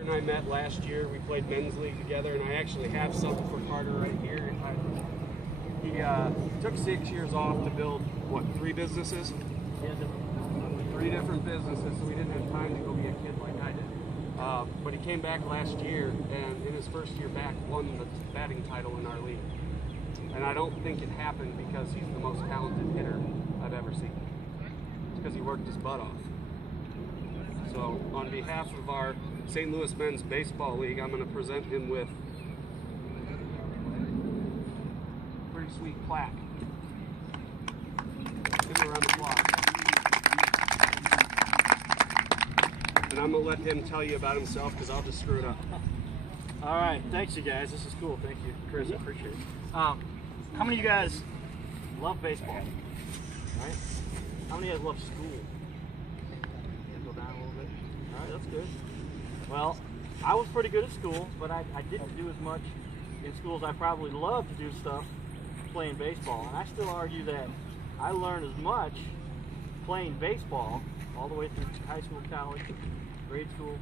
And I met last year. We played men's league together, and I actually have something for Carter right here. He took 6 years off to build, what, 3 businesses? Yeah. 3 different businesses, so we didn't have time to go be a kid like I did. But he came back last year, and in his first year back, won the batting title in our league. And I don't think it happened because he's the most talented hitter I've ever seen. It's because he worked his butt off. So on behalf of our St. Louis Men's Baseball League, I'm going to present him with a pretty sweet plaque. Give him a round of applause. And I'm going to let him tell you about himself because I'll just screw it up. All right, thanks you guys. This is cool. Thank you, Chris. I appreciate it. How many of you guys love baseball? Right? How many of you guys love school? Go down a little bit. All right, that's good. Well, I was pretty good at school, but I didn't do as much in school as I probably love to do stuff playing baseball. And I still argue that I learned as much playing baseball all the way through high school, college, grade school,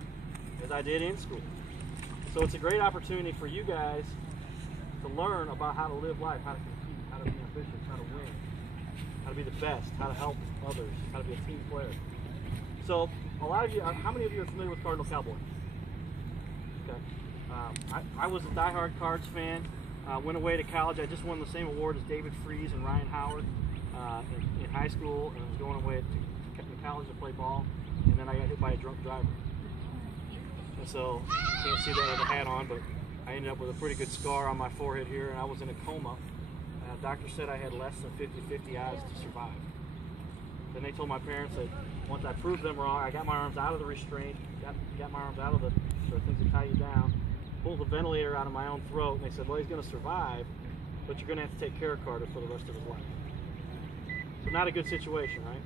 as I did in school. So it's a great opportunity for you guys to learn about how to live life, how to compete, how to be ambitious, how to win, how to be the best, how to help others, how to be a team player. So a lot of you, how many of you are familiar with Cardinal Cowboy? Okay. I was a diehard Cards fan. Went away to college. I just won the same award as David Freese and Ryan Howard in high school, and I was going away to college to play ball, and then I got hit by a drunk driver. And so, you can't see that with a hat on, but I ended up with a pretty good scar on my forehead here, and I was in a coma. Doctor said I had less than 50-50 odds to survive. Then they told my parents that once I proved them wrong, I got my arms out of the restraint, got my arms out of the things that tie you down, pulled the ventilator out of my own throat, and they said, well, he's going to survive, but you're going to have to take care of Carter for the rest of his life. So not a good situation, right?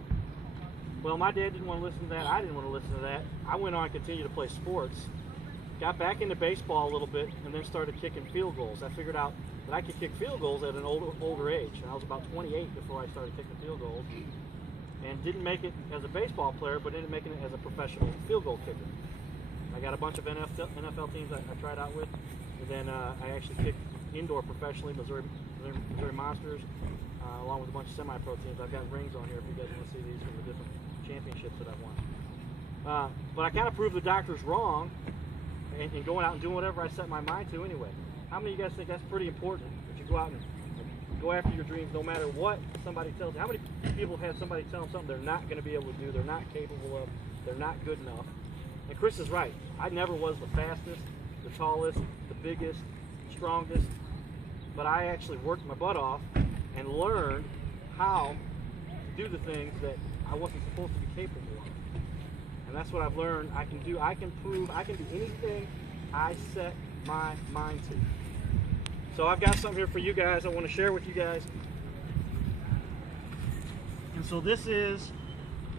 Well, my dad didn't want to listen to that. I didn't want to listen to that. I went on and continued to play sports. Got back into baseball a little bit, and then started kicking field goals. I figured out that I could kick field goals at an older age. And I was about 28 before I started kicking field goals. And didn't make it as a baseball player, but ended up making it as a professional field goal kicker. I got a bunch of NFL teams I tried out with. And then I actually kicked indoor professionally, Missouri Monsters, along with a bunch of semi-pro teams. I've got rings on here if you guys want to see these from the different championships that I've won. But I kind of proved the doctors wrong and going out and doing whatever I set my mind to anyway. How many of you guys think that's pretty important, that you go out and go after your dreams no matter what somebody tells you? How many people have had somebody tell them something they're not going to be able to do, they're not capable of, they're not good enough? And Chris is right. I never was the fastest, the tallest, the biggest, strongest, but I actually worked my butt off and learned how to do the things that I wasn't supposed to be capable of. And that's what I've learned I can do. I can prove I can do anything I set my mind to. So I've got something here for you guys I want to share with you guys. And so this is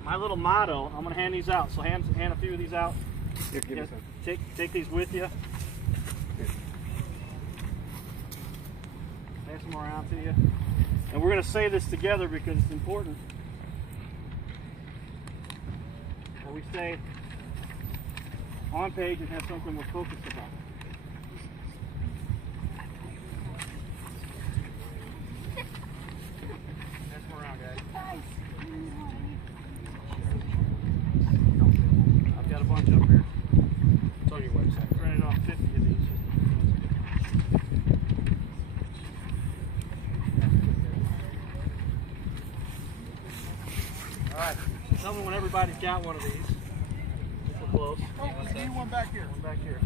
my little motto. I'm going to hand these out. So hand a few of these out. Here, give me some. Take these with you. Pass them around to you. And we're going to say this together because it's important that we stay on page and have something we're focused about. Pass them around, guys. I've got a bunch up here. It's on your website. I printed off 50 of these. Alright, tell me when everybody's got one of these. If we're close. Oh, we need one back here. One back here.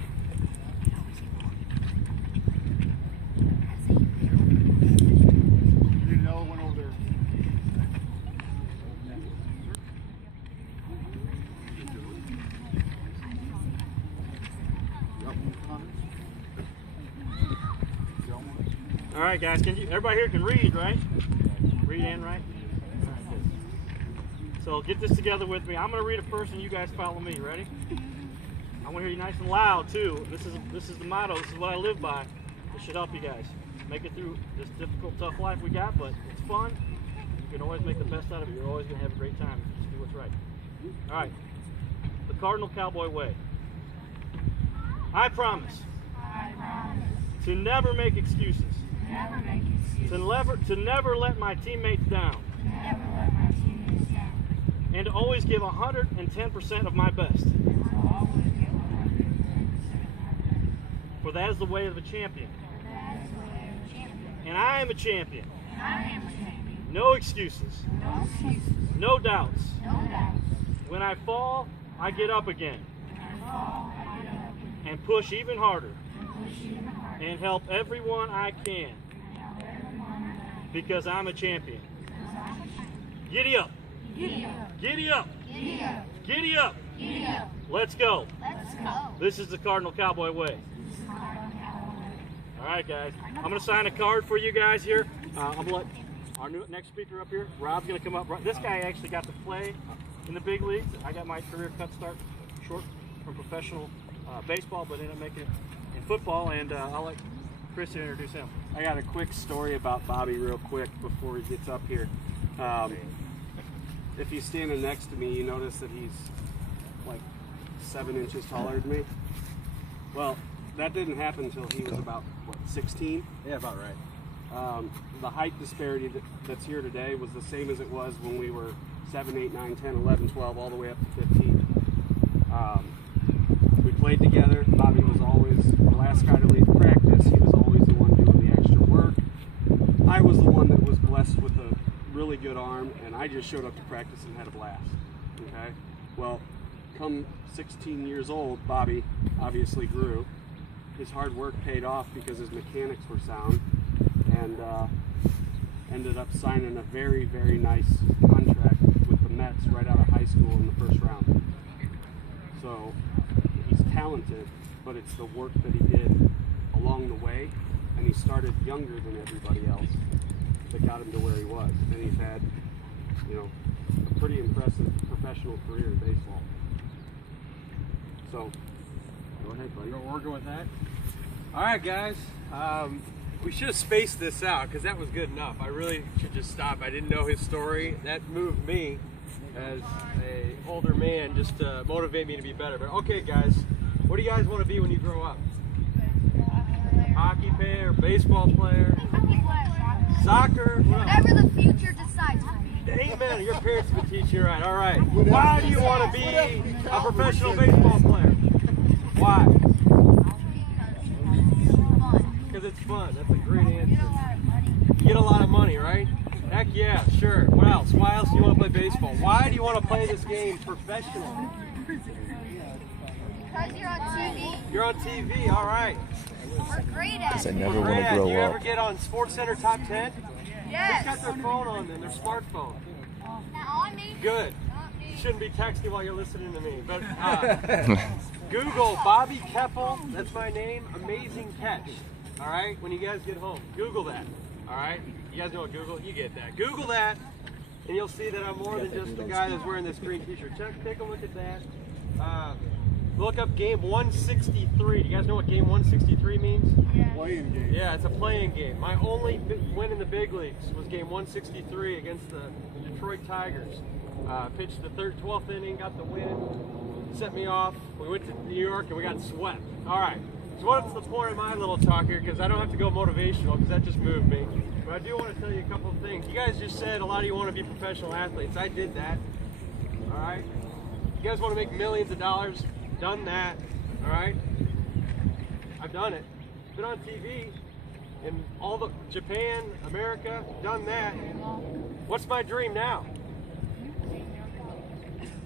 You need another one over there. Alright guys, everybody here can read, right? Read and write? So get this together with me. I'm going to read it first and you guys follow me. Ready? I want to hear you nice and loud too. This is the motto. This is what I live by. This should help you guys make it through this difficult, tough life we got, but it's fun. You can always make the best out of it. You're always going to have a great time. Just do what's right. All right. The Cardinal Cowboy way. I promise to never make excuses, to never let my teammates down, and to always give 110% of my best. For that is the way of a champion. And I am a champion. No excuses. No doubts. When I fall, I get up again. And push even harder. And help everyone I can. Because I'm a champion. Giddy up. Giddy up. Giddy up. Giddy up. Let's go. This is the Cardinal Cowboy way. All right, guys. I'm going to sign a card for you guys here. I'm going to let our next speaker up here, Rob's going to come up. This guy actually got to play in the big leagues. I got my career cut start short from professional baseball, but ended up making it in football, and I'll let Kris introduce him. I got a quick story about Bobby real quick before he gets up here. If he's standing next to me, you notice that he's like 7 inches taller than me. Well, that didn't happen until he was about, what, 16? Yeah, about right. The height disparity that's here today was the same as it was when we were 7, 8, 9, 10, 11, 12, all the way up to 15. We played together. Bobby was always the last guy to leave practice. He was always the one doing the extra work. I was the one that was blessed with a really good arm, and I just showed up to practice and had a blast. Okay? Well, come 16 years old, Bobby obviously grew. His hard work paid off because his mechanics were sound, and ended up signing a very, very nice contract with the Mets right out of high school in the first round. So he's talented, but it's the work that he did along the way, and he started younger than everybody else that got him to where he was. And he's had, you know, a pretty impressive professional career in baseball. So, go ahead, buddy. We're working with that. All right, guys. We should have spaced this out because that was good enough. I really should just stop. I didn't know his story. That moved me as a older man just to motivate me to be better. But okay, guys, what do you guys want to be when you grow up? Hockey player, baseball player, soccer. Whatever the future decides for me. Amen. Your parents have been teaching you right. All right. Why do you want to be a professional baseball player? Why? Because it's fun. That's a great answer. You get a lot of money, right? Heck yeah, sure. What else? Why else do you want to play baseball? Why do you want to play this game professionally? Because you're on TV. You're on TV, all right. We're great at I it. never Great want to ad. grow Do you up. ever get on Sports Center Top 10? Yes. Who's got their phone on them, their smartphone? Not on me. Good. Not me. You shouldn't be texting while you're listening to me. But Google Bobby Keppel. That's my name. Amazing catch. All right. When you guys get home, Google that. All right. You guys know what Google? You get that. Google that, and you'll see that I'm more than just the guy that's wearing this green T-shirt. Take a look at that. Look up game 163. Do you guys know what game 163 means? Playing game. Yeah, it's a playing game. My only win in the big leagues was game 163 against the Detroit Tigers. Pitched the 12th inning, got the win, sent me off. We went to New York and we got swept. All right, so what's the point of my little talk here? Because I don't have to go motivational because that just moved me. But I do want to tell you a couple of things. You guys just said a lot of you want to be professional athletes. I did that. All right. You guys want to make millions of dollars? Done that. All right. I've done it. Been on TV in all the Japan, America. Done that. What's my dream now?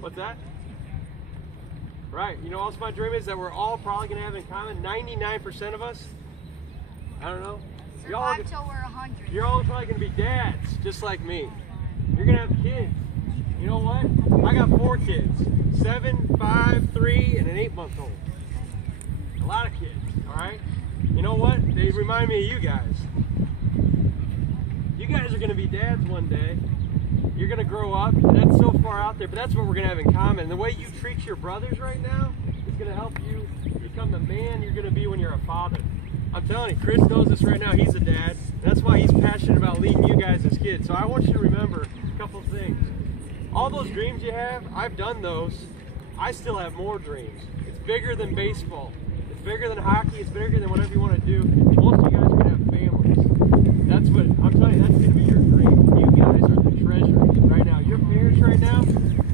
What's that? Right. You know what else my dream is? That we're all probably going to have in common. 99% of us. I don't know. Survive till we're 100. You're all probably going to be dads, just like me. You're going to have kids. You know what? I got 4 kids. 7, 5, 3, and an 8-month-old. A lot of kids, all right? You know what? They remind me of you guys. You guys are going to be dads one day. You're going to grow up. That's so far out there, but that's what we're going to have in common. And the way you treat your brothers right now is going to help you become the man you're going to be when you're a father. I'm telling you, Kris knows this right now. He's a dad. And that's why he's passionate about leading you guys as kids. So I want you to remember a couple of things. All those dreams you have, I've done those. I still have more dreams. It's bigger than baseball. It's bigger than hockey. It's bigger than whatever you want to do. Most of you guys are going to have families. That's what, I'm telling you, that's going to be your dream. You guys are the treasure right now. Your parents right now,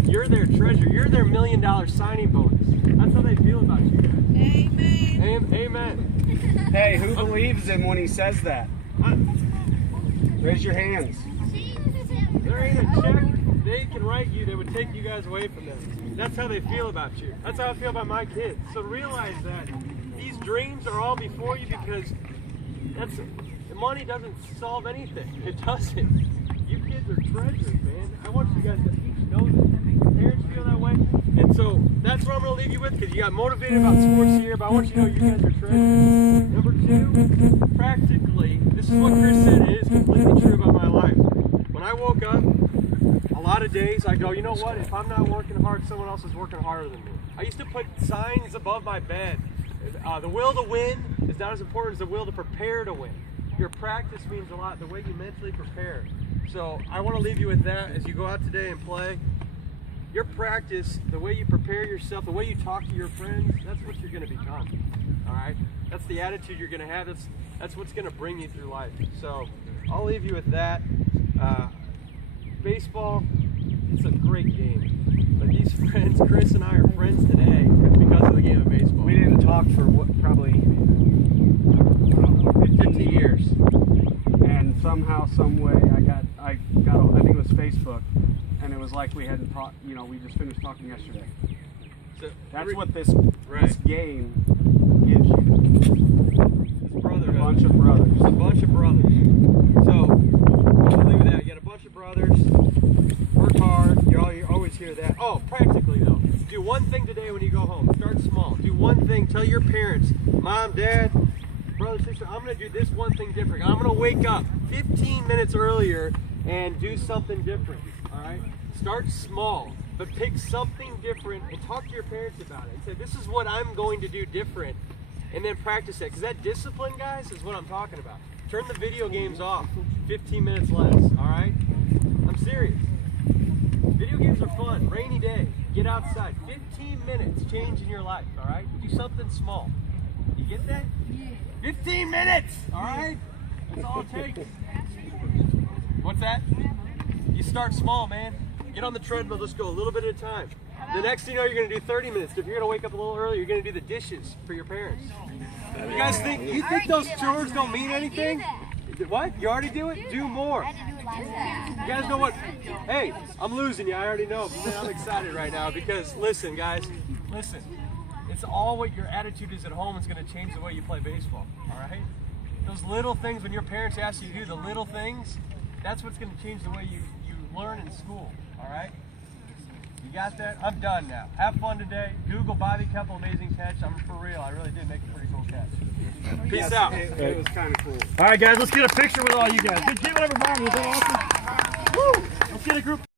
you're their treasure. You're their $1 million signing bonus. That's how they feel about you guys. Amen. Amen. Hey, who believes him when he says that? Raise your hands. There ain't a check they can write you that would take you guys away from them. That's how they feel about you. That's how I feel about my kids. So realize that these dreams are all before you, because the money doesn't solve anything. It doesn't. You kids are treasures, man. I want you guys to each know that. Parents feel that way. And so that's what I'm going to leave you with, because you got motivated about sports here, but I want you to know you guys are treasures. Number two, practically, this is what Kris said, it is completely true about my life. When I woke up, a lot of days I go, you know what, if I'm not working hard, someone else is working harder than me. I used to put signs above my bed. The will to win is not as important as the will to prepare to win. Your practice means a lot, the way you mentally prepare. So I want to leave you with that as you go out today and play. Your practice, the way you prepare yourself, the way you talk to your friends, that's what you're going to become. All right? That's the attitude you're going to have. That's what's going to bring you through life. So I'll leave you with that. Baseball, it's a great game. But these friends, Kris and I are friends today because of the game of baseball. We didn't talk for probably 50 years. And somehow, some way, I think it was Facebook, and it was like we hadn't talked, we just finished talking yesterday. So That's what this game gives you. It's brotherhood. A bunch of brothers. It's a bunch of brothers. So, I'll leave with that. You got a bunch of brothers. Work hard. You always hear that. Oh, practically though. Do one thing today when you go home. Start small. Do one thing. Tell your parents, Mom, Dad, brother, sister, I'm going to do this one thing different. I'm going to wake up 15 minutes earlier and do something different. All right? Start small, but pick something different and talk to your parents about it. And say, this is what I'm going to do different. And then practice it. Because that discipline, guys, is what I'm talking about. Turn the video games off 15 minutes less. All right? I'm serious. Video games are fun. Rainy day. Get outside. 15 minutes changing your life. All right? Do something small. You get that? 15 minutes! Alright? That's all it takes. What's that? You start small, man. Get on the treadmill, just go a little bit at a time. The next thing you know, you're going to do 30 minutes. If you're going to wake up a little early, you're going to do the dishes for your parents. You guys think those chores don't mean anything? What? You already do it? Do more. You guys know what? Hey, I'm losing you. I already know. But I'm excited right now because, listen, guys, listen. It's all what your attitude is at home is going to change the way you play baseball, all right? Those little things, when your parents ask you to do the little things, that's what's going to change the way you learn in school, all right? You got that? I'm done now. Have fun today. Google Bobby Keppel amazing catch. I'm for real. I really did make a pretty cool catch. Peace out. It was kind of cool. All right, guys, let's get a picture with all you guys. Good game, everybody. Was that awesome? Woo! Let's get a group.